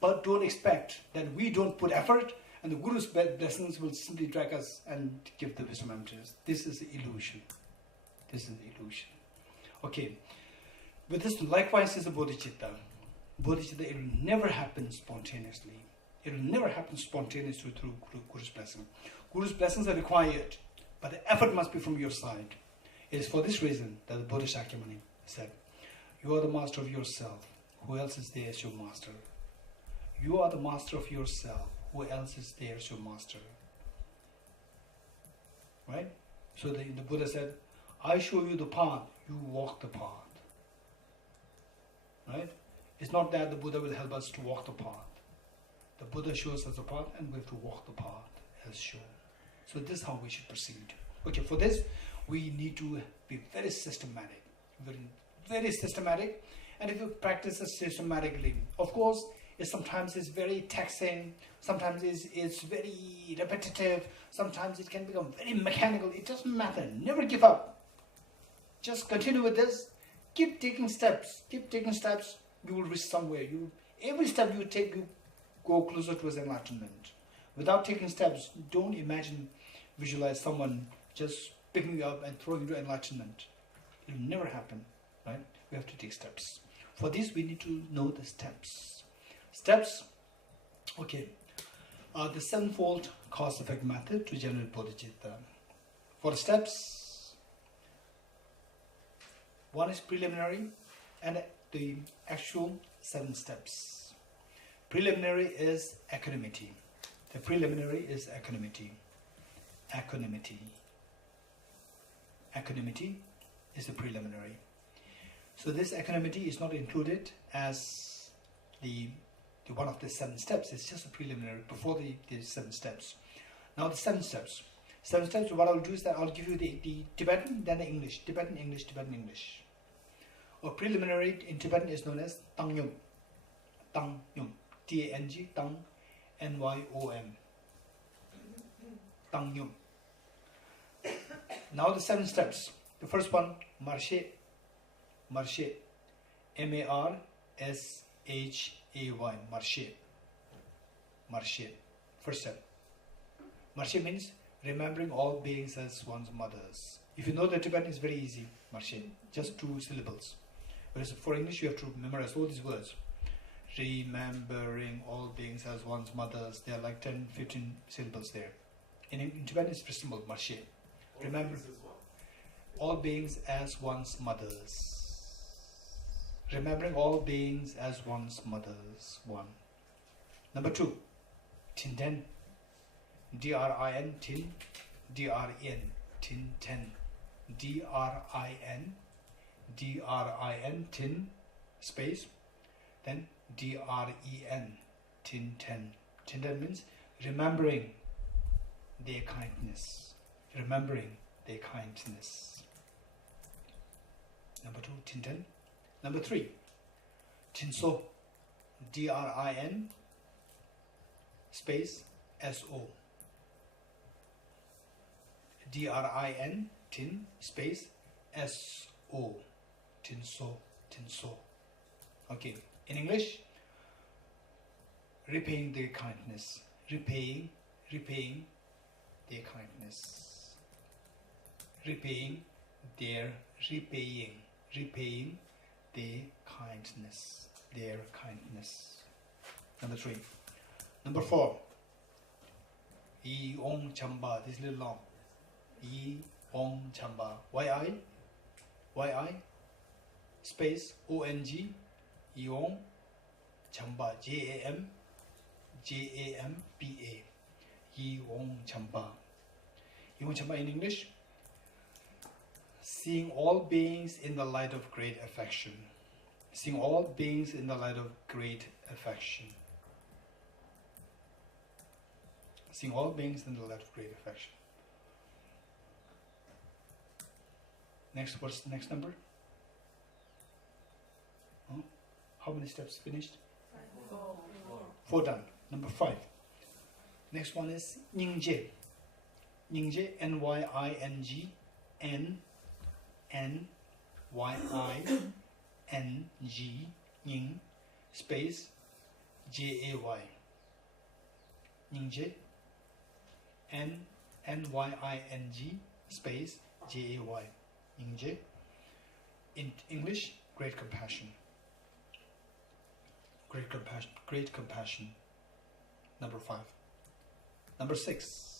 But don't expect that we don't put effort and the Guru's blessings will simply drag us and give the wisdom emptiness. This is the illusion. This is the illusion. Okay. With this, likewise is the Bodhicitta. Bodhicitta, it will never happen spontaneously. It will never happen spontaneously through Guru's blessing. Guru's blessings are required, but the effort must be from your side. It is for this reason that the Buddha Shakyamuni said, you are the master of yourself. Who else is there as your master? You are the master of yourself. Who else is there as your master? Right? So the Buddha said, I show you the path, you walk the path. Right? It's not that the Buddha will help us to walk the path. The Buddha shows us the path and we have to walk the path as shown. So this is how we should proceed. Okay, for this, we need to be very systematic. Very systematic. And if you practice this systematically, of course, sometimes it's very taxing, sometimes it's very repetitive, sometimes it can become very mechanical. It doesn't matter. Never give up. Just continue with this. Keep taking steps. Keep taking steps. You will reach somewhere. Every step you take, you go closer towards enlightenment. Without taking steps, don't visualize someone just picking you up and throwing you to enlightenment. It will never happen. Right? We have to take steps. For this, we need to know the steps. Steps, okay, the sevenfold cause-effect method to generate bodhicitta. For the steps, one is preliminary and the actual 7 steps. Preliminary is equanimity. The preliminary is equanimity. Equanimity. Equanimity is the preliminary. So this equanimity is not included as the one of the 7 steps. It's just a preliminary before the 7 steps. Now the 7 steps. 7 steps, what I'll do is that I'll give you the Tibetan, then the English. Tibetan, English, Tibetan, English. Or preliminary in Tibetan is known as Tangyum. Tangyum. T-A-N-G, Tang, N-Y-O-M. Tangyum. Now the 7 steps. The first one, Marshe. Marshe. M-A-R-S-H-A-Y. Marshe. Marshe. First step. Marshe means remembering all beings as one's mothers. If you know the Tibetan, it's very easy. Marshe. Just 2 syllables. Whereas for English, you have to memorize all these words. Remembering all beings as one's mothers. There are like 10, 15 syllables there. In Tibetan, it's very simple. Marshe. Remember all beings as one's mothers. Remembering all beings as one's mothers. 1. Number 2. Tinten. D-R-I-N. Tin. D-R-E-N. Tinten. D-R-I-N. D-R-I-N. Tin. Space. Then D-R-E-N. Tinten. Tinten means remembering their kindness. Remembering their kindness. Number 2. Tinten. Number 3, Tinso, D-R-I-N, space, S-O. D-R-I-N, Tin, space, S-O. Tinso, Tinso. Okay, in English, repaying their kindness. Repaying their kindness. Repaying their kindness. Number 3. Number 4. Yi-ong Chamba. This is a little long. Yi-ong Chamba. Y-I space O-N-G. Yi-ong Chamba. J-A-M-B-A. Yi-ong Chamba. Yi-ong Chamba in English. Seeing all beings in the light of great affection. Seeing all beings in the light of great affection. Seeing all beings in the light of great affection. Next, what's the next number? Huh? How many steps finished? 4 done. Number 5. Next one is Nyingje. Nyingje, N-Y-I-N-G, N-Y-I-N-G, Nying, space, J-A-Y. Nyingje. N-Y-I-N-G space J-A-Y. Nyingje. In English, great compassion. Great compassion. Great compassion. Number 5. Number 6.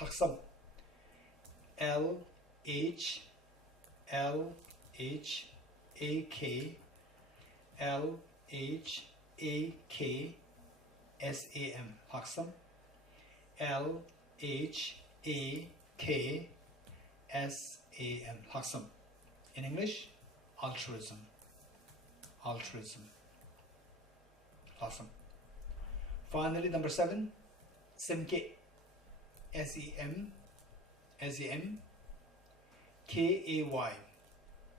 Laksam. L-H-A-K-L-H-A-K-S-A-M. Laksam. L-H-A-K-S-A-M. Laksam. In English, altruism. Altruism. Awesome. Finally, number 7, Semke. S-E-M. S-E-M. K-A-Y.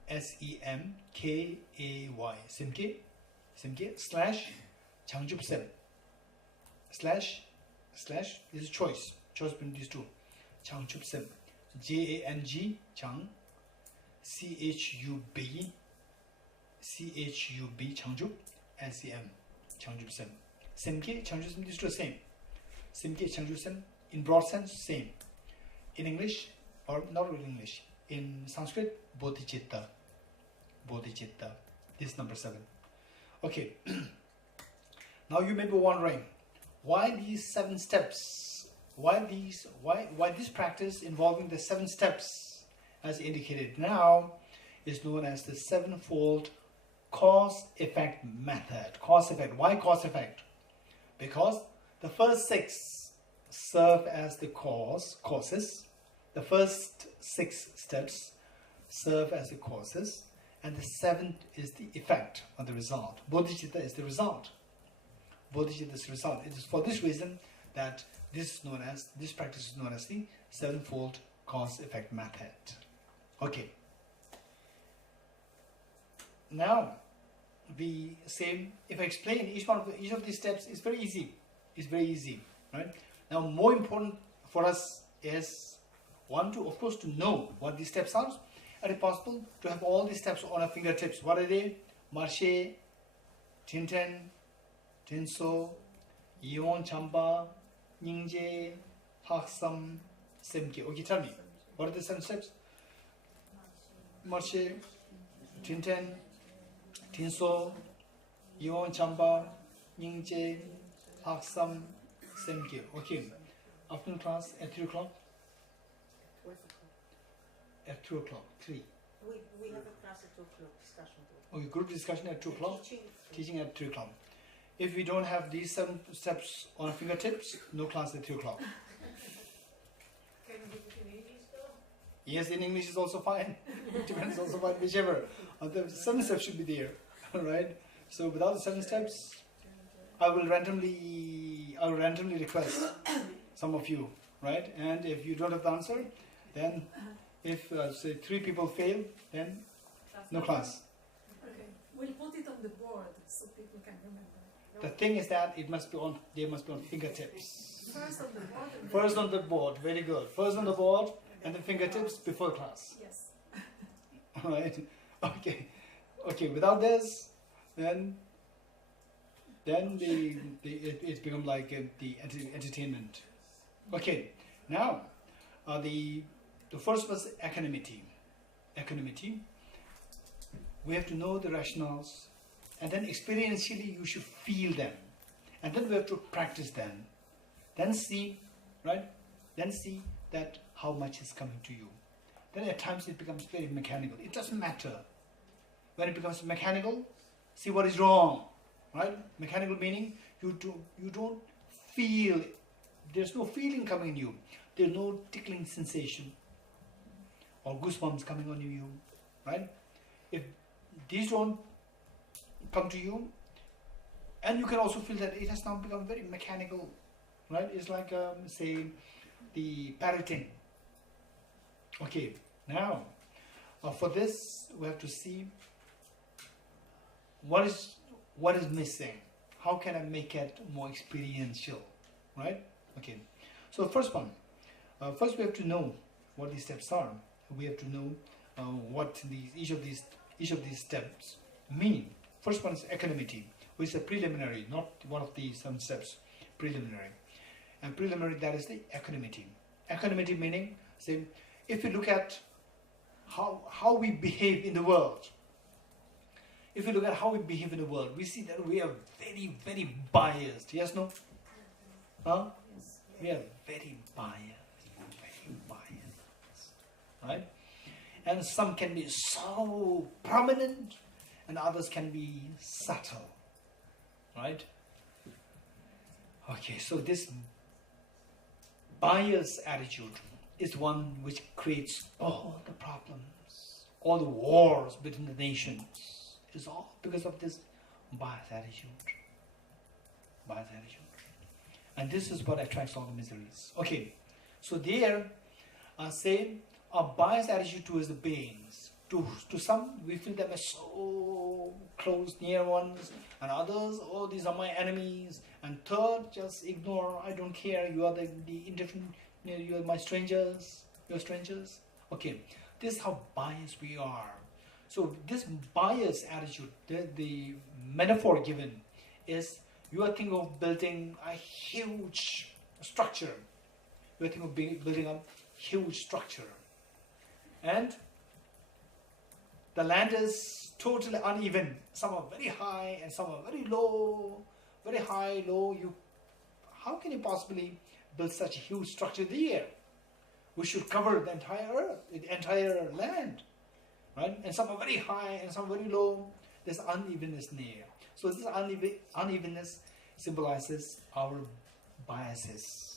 S-E-M-K-A-Y. Semke. Semke slash Changjupsem. Slash. This is choice. Choice between these two. Changjupsem. J-A-N-G. Chang. C-H-U-B. C-H-U-B. Changjup. S-E-M. Changjupsem. Semke, Changjupsem, these two are same. Semke, Changjupsem, in broad sense, same. In English, or not in English, in Sanskrit, Bodhicitta. Bodhicitta. This is number 7. Okay. Now you may be wondering, why these 7 steps? Why this practice involving the 7 steps, as indicated now, is known as the 7-fold cause-effect method. Cause-effect. Why cause-effect? Because the first 6 serve as the causes. The first 6 steps serve as the causes, and the 7th is the effect or the result. Bodhicitta is the result. Bodhicitta is the result. It is for this reason that this practice is known as the 7-fold cause-effect method. Okay. Now, the same. If I explain each of these steps, is very easy. It's very easy, right? Now, more important for us is of course, to know what these steps are, and if possible, to have all these steps on our fingertips. What are they? Marche, Tinten, Tinso, Yeon Chamba, Nyingje, Haksam, Semke. Okay, tell me, what are the 7 steps? Marche, Tinten, Tinso, Yeon Chamba, Nyingje, Haksam, Semke. Okay. Afternoon class at 3 o'clock? At 2 o'clock. 3. We have a class at 2 o'clock, discussion. Okay, group discussion at 2 o'clock. Teaching at 3 o'clock. If we don't have these 7 steps on our fingertips, no class at 3 o'clock. Can we do it in English though? Yes, in English is also fine. It depends also fine, whichever. The 7 steps should be there. Alright? So without the 7 steps, I will randomly request some of you, right? And if you don't have the answer, then if say 3 people fail, then no class. Okay, we'll put it on the board so people can remember. The thing is that they must be on fingertips. First on the board. First on the board, very good. First on the board and then fingertips before class. Yes. All right. Okay. Okay. Without this, then it's become like the entertainment. Okay. Now, the first was equanimity. Equanimity. We have to know the rationales, and then experientially you should feel them, and then we have to practice them. Then see, right? Then see that how much is coming to you. Then at times it becomes very mechanical. It doesn't matter. When it becomes mechanical, see what is wrong, right? Mechanical meaning you don't feel. There's no feeling coming in you. There's no tickling sensation or goosebumps coming on you, right? If these don't come to you, and you can also feel that it has now become very mechanical, right? It's like say the parroting. Okay, now for this we have to see what is missing. How can I make it more experiential, right? Okay, so first one, first we have to know what these steps are. We have to know what each of these steps mean. First one is equanimity. which is a preliminary, not one of the 7 steps, preliminary. And preliminary, that is the equanimity. Equanimity meaning, say, if you look at how we behave in the world, if you look at how we behave in the world, we see that we are very, very biased. Yes, no? Huh? Yes. We are very biased. Right? And some can be so prominent and others can be subtle. Right? Okay, so this biased attitude is one which creates all the problems, all the wars between the nations. It's all because of this biased attitude. Biased attitude. And this is what attracts all the miseries. Okay, so there, say, a biased attitude towards the beings. To some, we feel them as so close, near ones, and others, oh, these are my enemies. And third, just ignore, I don't care, you are the indifferent, you are my strangers, you're strangers. Okay, this is how biased we are. So this biased attitude, the metaphor given is, you are thinking of building a huge structure. You are thinking of building a huge structure. And the land is totally uneven. Some are very high and some are very low. Very high, low. How can you possibly build such a huge structure in the air? We should cover the entire earth, the entire land. Right? And some are very high and some are very low. There's unevenness in the air. So this unevenness symbolizes our biases.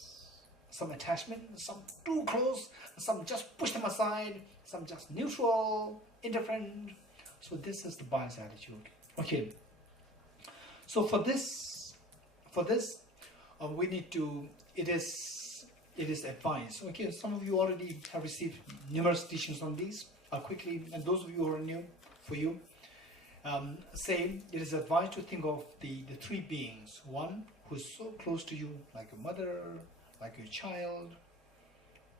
Some attachment, some too close, some just push them aside, some just neutral, indifferent. So this is the biased attitude. Okay. So for this, we need to. It is advice. Okay. Some of you already have received numerous teachings on these. Quickly, and those of you who are new, for you, say it is advised to think of the 3 beings. One who is so close to you, like your mother, like your child,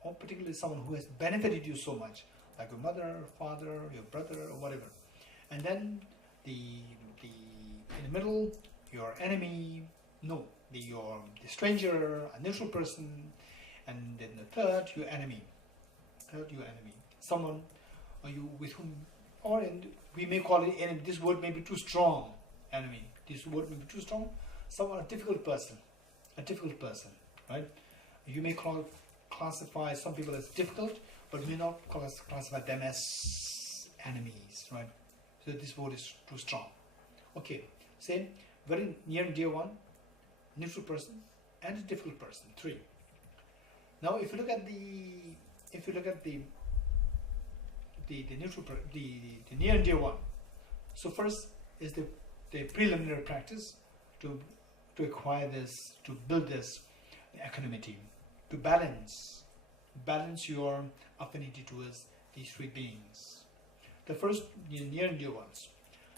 or particularly someone who has benefited you so much, like your mother, father, your brother, or whatever. And then in the middle, your enemy, the stranger, a neutral person, and then the third, your enemy. Someone with whom, or we may call it enemy. This word may be too strong. Enemy. This word may be too strong. Someone, a difficult person, right? You may classify some people as difficult, but may not classify them as enemies, right? So this word is too strong. Okay, same, very near and dear one, neutral person, and a difficult person. 3. Now, if you look at the neutral, the near and dear one. So first is the preliminary practice to acquire this, to build this equanimity, to balance your affinity towards these 3 beings. The first, near and dear ones.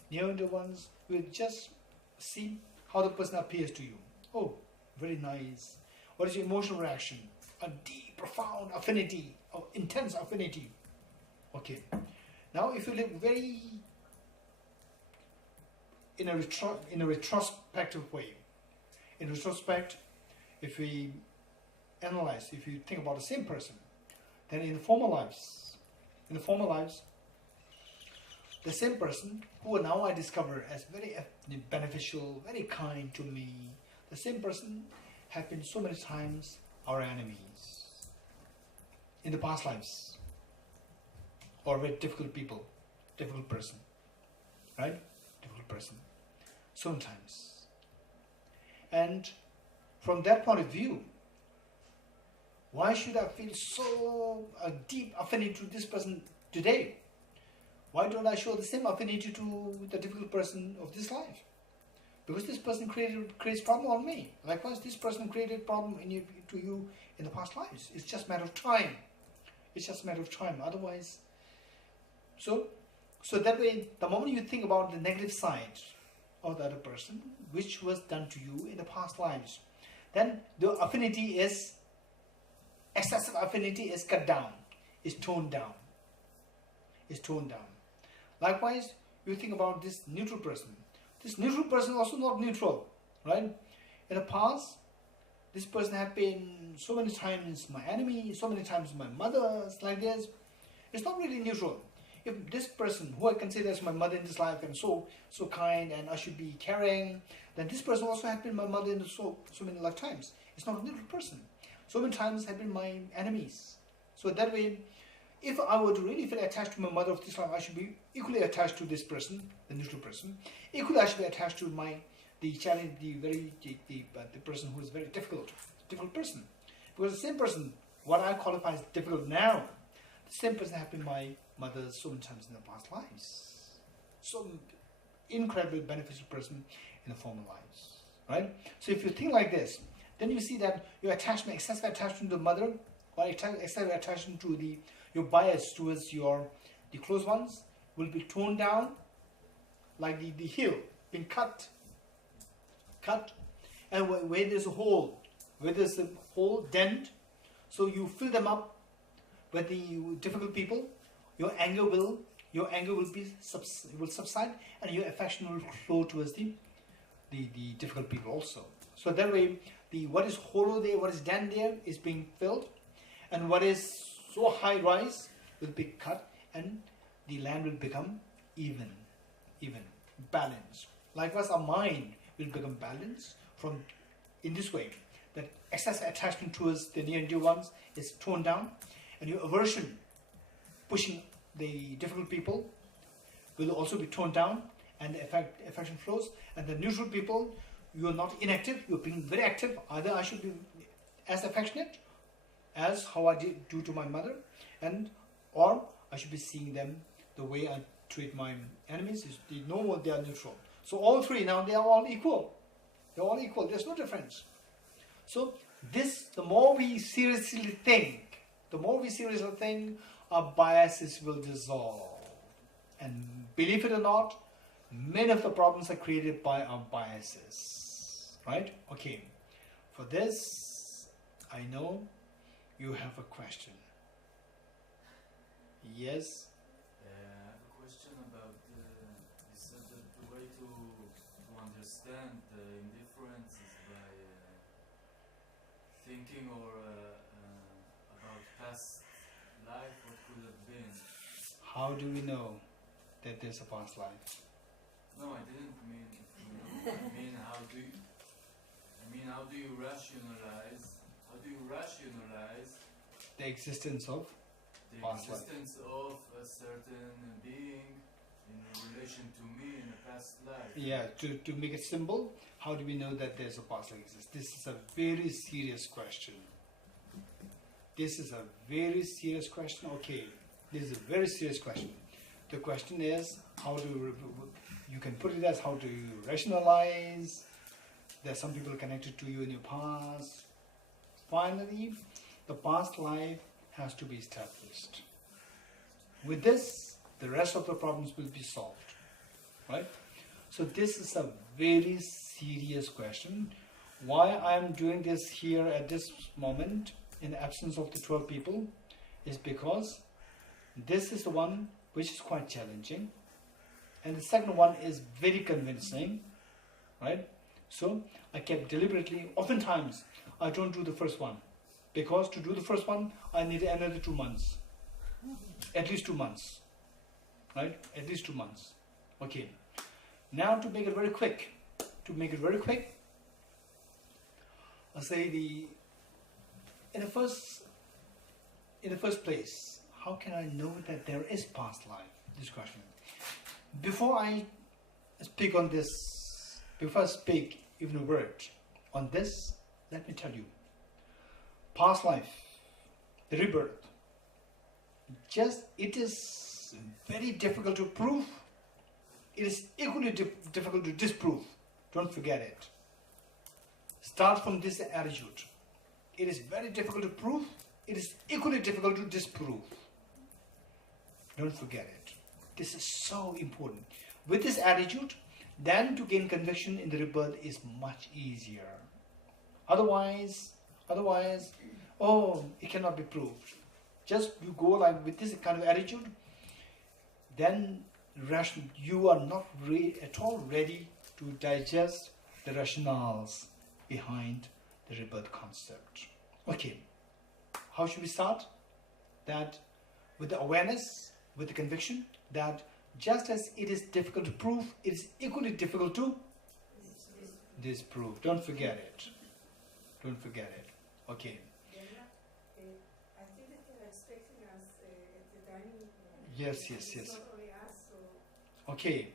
Near and dear ones will just see how the person appears to you. Oh, very nice. What is your emotional reaction? A deep, profound affinity, or intense affinity. Okay. Now, if you look very in a retrospective way, in retrospect, if we analyze, if you think about the same person, then in the former lives, the same person who now I discover as very beneficial, very kind to me, the same person have been so many times our enemies in the past lives. Or very difficult person, right? Difficult person, sometimes. And from that point of view, why should I feel so deep affinity to this person today? Why don't I show the same affinity to the difficult person of this life? Because this person creates problem on me. Likewise, this person created problem to you in the past lives. It's just a matter of time. Otherwise. So that way, the moment you think about the negative side of the other person, which was done to you in the past lives, then the affinity is, excessive affinity is cut down, is toned down. Likewise, you think about this neutral person. This neutral person also not neutral, right? In the past, this person had been so many times my enemy, so many times my mother, like this. It's not really neutral. If this person, who I consider as my mother in this life and so kind and I should be caring, then this person also had been my mother in so many lifetimes. It's not a neutral person. So many times have been my enemies. So that way, if I were to really feel attached to my mother of this life, I should be equally attached to this person, the neutral person. Equally, I should be attached to the challenge, the person who is very difficult person. Because the same person, what I qualify as difficult now, the same person have been my mother so many times in the past lives. So incredibly beneficial person in the former lives, right? So if you think like this, then you see that your attachment, excessive attachment to the mother, or excessive attachment to your bias towards the close ones will be toned down, like the heel being cut, and where there's a hole, dent, so you fill them up with the difficult people. Your anger will subside, and your affection will flow towards the difficult people also. So that way, what is hollow there, what is dent there, is being filled, and what is so high rise will be cut, and the land will become even, balanced. Likewise, our mind will become balanced in this way, that excessive attachment towards the near and dear ones is toned down, and your aversion, pushing the difficult people, will also be toned down, and the affection flows. And the neutral people, you are not inactive, you are being very active. Either I should be as affectionate as how I do to my mother, or I should be seeing them the way I treat my enemies. They know what they are neutral. So all three now, they are all equal. They're all equal. There's no difference. So the more we seriously think, our biases will dissolve. And believe it or not, many of the problems are created by our biases. Right? Okay. For this, I know you have a question. Yes? I have a question about you said that the way to understand the indifference is by thinking or about past life, what could have been. How do we know that there's a past life? No, I didn't mean. How do you rationalize? How do you rationalize The existence of the past life. existence of a certain being in relation to me in a past life? Yeah, to make it simple, how do we know that there's a past life exists? This is a very serious question. Okay, this is a very serious question. The question is, you can put it as how do you rationalize? There are some people connected to you in your past. Finally, the past life has to be established. With this, the rest of the problems will be solved. Right? So this is a very serious question. Why I am doing this here at this moment, in the absence of the 12 people, is because this is the one which is quite challenging, and the second one is very convincing, right? So I kept deliberately, oftentimes I don't do the first one, because to do the first one I need another 2 months, at least 2 months, right? At least 2 months. Okay. Now to make it very quick, I'll say in the first place, how can I know that there is past life? This question. Before I speak on this, before I speak even a word on this, let me tell you, past life, the rebirth, it is very difficult to prove. It is equally difficult to disprove. Don't forget it. Start from this attitude. It is very difficult to prove. It is equally difficult to disprove. Don't forget it. This is so important. With this attitude, then to gain conviction in the rebirth is much easier. Otherwise, it cannot be proved. Just you go like with this kind of attitude, then you are not at all ready to digest the rationales behind the rebirth concept. Okay, how should we start? That with the awareness, with the conviction that just as it is difficult to prove, it is equally difficult to disprove. Don't forget it. Don't forget it. Okay. I think that they're expecting us at the dining room. Yes. It's not only us, so Okay.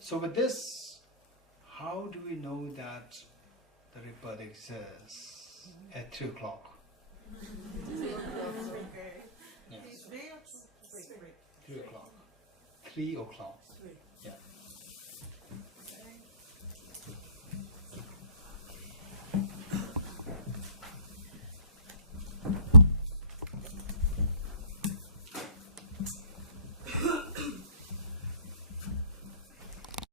So with this, how do we know that the rebirth exists at 3 o'clock? okay. Yes. 3 or 2? 3. 3 o'clock. 3 o'clock.